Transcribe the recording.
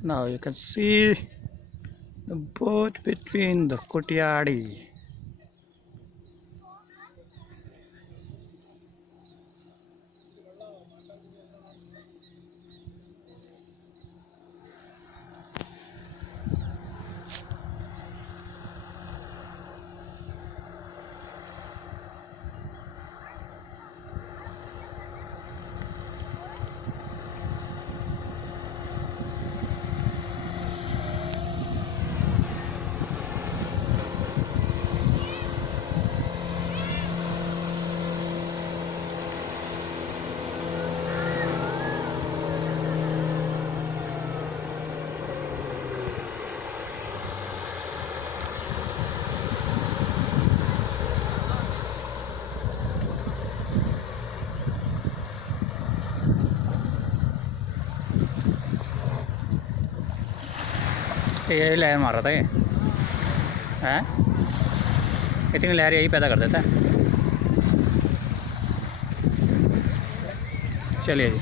Now you can see the boat between the Kutiadi. ये लहर मार रहा था ये हैं, इतनी लहर यही पैदा कर देता है। चलिए जी।